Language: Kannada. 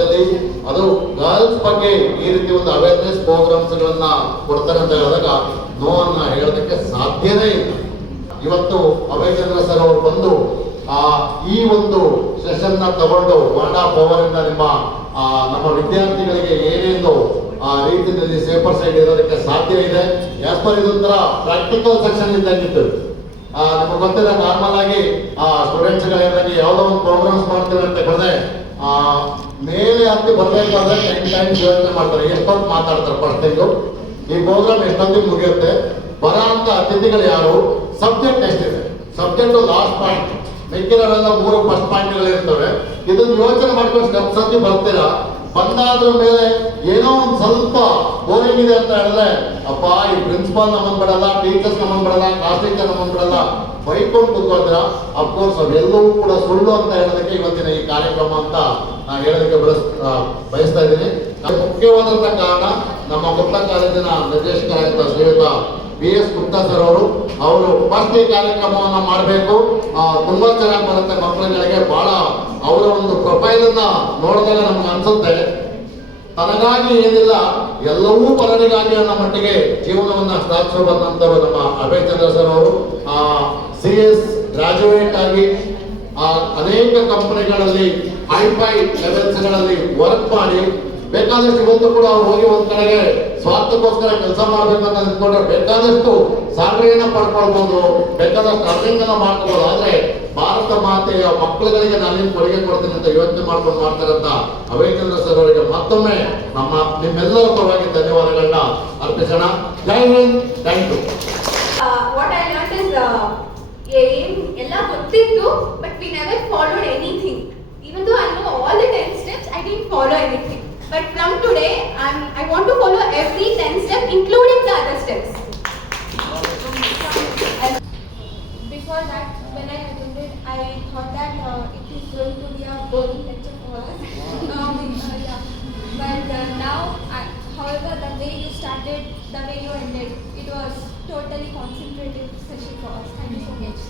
ಕಾಲೇಜಲ್ಲಿ ಅದು ಗರ್ಲ್ಸ್ ಬಗ್ಗೆ ಈ ರೀತಿ ಒಂದು ಅವೇರ್ನೆಸ್ ಪ್ರೋಗ್ರಾಮ್ಸ್ಗಳನ್ನ ಕೊಡ್ತಾರೆ ಅಂತ ಹೇಳಿದಾಗ ನೋವನ್ನ ಹೇಳೋದಕ್ಕೆ ಸಾಧ್ಯನೇ ಇಲ್ಲ. ಇವತ್ತು ಅಭಯಚಂದ್ರ ಸರ್ ಅವರು ಬಂದು ಈ ಒಂದು ಸೆಷನ್ ನ ತಗೊಂಡು ವಾಂಡಾ ಪವರ್ ಇಂದ ನಮ್ಮ ವಿದ್ಯಾರ್ಥಿಗಳಿಗೆ ಏನೇನು ರೀತಿಯಲ್ಲಿ ಸೇಫರ್ ಸೈಡ್ ಇರೋದಕ್ಕೆ ಸಾಧ್ಯ ಇದೆ. ಯಾಸ್ಪರ್ ಇದೊಂಥರ ಪ್ರಾಕ್ಟಿಕಲ್ ಸೆಕ್ಷನ್ ಇದ್ದಂಗಿತ್ತು. ನಿಮಗೆ ಗೊತ್ತಿಲ್ಲ, ನಾರ್ಮಲ್ ಆಗಿ ಸ್ಟೂಡೆಂಟ್ಸ್ ಗಳಿಂದಾಗಿ ಯಾವುದೋ ಒಂದು ಪ್ರೋಗ್ರಾಮ್ಸ್ ಮಾಡ್ತೀವಿ ಅಂತ ಹೇಳಿದ್ರೆ ಮೇಲೆ ಹತ್ತಿ ಬರ್ಬೇಕಾದ್ರೆ 10 ಟೈಮ್ಸ್ ಯೋಚನೆ ಮಾಡ್ತಾರೆ, ಎಷ್ಟೊತ್ತು ಮಾತಾಡ್ತಾರೆ ಫಸ್ಟ್ ಥಿಂಗು, ಈ ಪ್ರೋಗ್ರಾಮ್ ಎಷ್ಟೊತ್ತಿಗೆ ಮುಗಿಯುತ್ತೆ, ಬರೋ ಅಂತ ಅತಿಥಿಗಳು ಯಾರು, ಸಬ್ಜೆಕ್ಟ್ ಎಷ್ಟಿದೆ, ಸಬ್ಜೆಕ್ಟ್ ಲಾಸ್ಟ್ ಪಾಯಿಂಟ್, ಮಿಕ್ಕಿರೋರೆಲ್ಲ 3 ಫಸ್ಟ್ ಪಾಯಿಂಟ್ಗಳು ಇರ್ತವೆ. ಇದನ್ನು ಯೋಚನೆ ಮಾಡ್ಕೊಂಡು ಸ್ಟೆಪ್ ಸತಿ ಬರ್ತೀರಾ, ಬಂದಾದ್ರ ಮೇಲೆ ಏನೋ ಒಂದು ಸ್ವಲ್ಪ ಬೋರಿಂಗ್ ಇದೆ ಅಂತ ಹೇಳಿದ್ರೆ ಅಪ್ಪ ಈ ಪ್ರಿನ್ಸಿಪಾಲ್ ನಮ್ಮನ್ ಬಿಡಲ್ಲ, ಟೀಚರ್ಸ್ ನಮ್ಮನ್ ಬಿಡಲ್ಲ, ಕ್ಲಾಸ್ ಟೀಚರ್ ನಮ್ಮನ್ ಬಿಡಲ್ಲ, ಬೈಕೊಂಡು ಕೂತ್ಕೊಳ್ತೀರಾ. ಅಫ್ಕೋರ್ಸ್ ಅವೆಲ್ಲವೂ ಕೂಡ ಸುಳ್ಳು ಅಂತ ಹೇಳೋದಕ್ಕೆ ಇವತ್ತಿನ ಈ ಕಾರ್ಯಕ್ರಮ ಅಂತ ಹೇಳೋದಕ್ಕೆ ಬಯಸ್ತಾ ಇದ್ದೀನಿ. ಮುಖ್ಯವಾದಂತ ಕಾರಣ ನಮ್ಮ ಗುಪ್ತಾ ಕಾಲೇಜಿನ ನಿರ್ದೇಶಕರಾಗಿದ್ದ ಶ್ರೀಯುತ BS ಗುಪ್ತಾ ಸರ್ ಅವರು ಫಸ್ಟ್ ಈ ಕಾರ್ಯಕ್ರಮವನ್ನ ಮಾಡಬೇಕು, ತುಂಬಾ ಚೆನ್ನಾಗಿ ಬರುತ್ತೆ ಮಕ್ಕಳುಗಳಿಗೆ. ಬಹಳ ಅವರ ಒಂದು ಪ್ರೊಫೈಲ್ ಅನ್ನ ನೋಡಿದಾಗ ನಮ್ಗೆ ಅನ್ಸುತ್ತೆ ತನಗಾಗಿ ಏನಿಲ್ಲ ಎಲ್ಲವೂ ಪರರಿಗಾಗಿ ಅನ್ನೋ ಮಟ್ಟಿಗೆ ಜೀವನವನ್ನ ಸಾಧಿಸೋ ಬಂದಂತವರು ನಮ್ಮ ಅಭಯಚಂದ್ರ ಸರ್ ಅವರು. CS ಗ್ರಾಜುಯೇಟ್ ಆಗಿ ಅನೇಕ ಕಂಪನಿಗಳಲ್ಲಿ ಹೈಫೈ ಲೆವೆಲ್ಸ್ಗಳಲ್ಲಿ ವರ್ಕ್ ಮಾಡಿ ಬೇಕಾದಷ್ಟು ಇವತ್ತು ಕೂಡ ಅವ್ರು ಹೋಗಿ ಒಂದ್ ಕಡೆಗೆ ಸ್ವಾರ್ಥಕ್ಕೋಸ್ಕರ ಕೆಲಸ ಮಾಡ್ಬೇಕಂತ ಅಂದ್ಕೊಂಡ್ರೆ ಬೇಕಾದಷ್ಟು ಸ್ಯಾಲರಿಯನ್ನ ಪಡ್ಕೊಳ್ಬಹುದು, ಬೇಕಾದಷ್ಟು ಅರ್ನಿಂಗ್ ಅನ್ನ ಮಾಡ್ಕೋಬಹುದು. ಆದ್ರೆ ಭಾರತ ಮಾತೆಯ ಮಕ್ಕಳುಗಳಿಗೆ ನಾನೇನು ಕೊಡುಗೆ ಕೊಡ್ತೀನಿ ಅಂತ ಯೋಚನೆ ಮಾಡ್ಕೊಂಡು ಮಾಡ್ತಾರಂತ ಅಭಯಚಂದ್ರ ಸರ್ ಅವರಿಗೆ ಮತ್ತೊಮ್ಮೆ ನಿಮ್ಮೆಲ್ಲರ ಪರವಾಗಿ ಧನ್ಯವಾದಗಳನ್ನ ಅರ್ಪಿಸೋಣ. Jai Hind, thank you. What I learn is ಎಲ್ಲ ಗೊತ್ತಿತ್ತು, but we never followed anything. Even though I know all the 10 steps, I didn't follow anything. But from today, I want to follow every 10 steps, including the other steps. Before that, when I attended, I thought that it is going to be a boring lecture for us. Yeah. But now, however, the way you started, the way you ended, it was totally concentrated session for us. Thank you so much.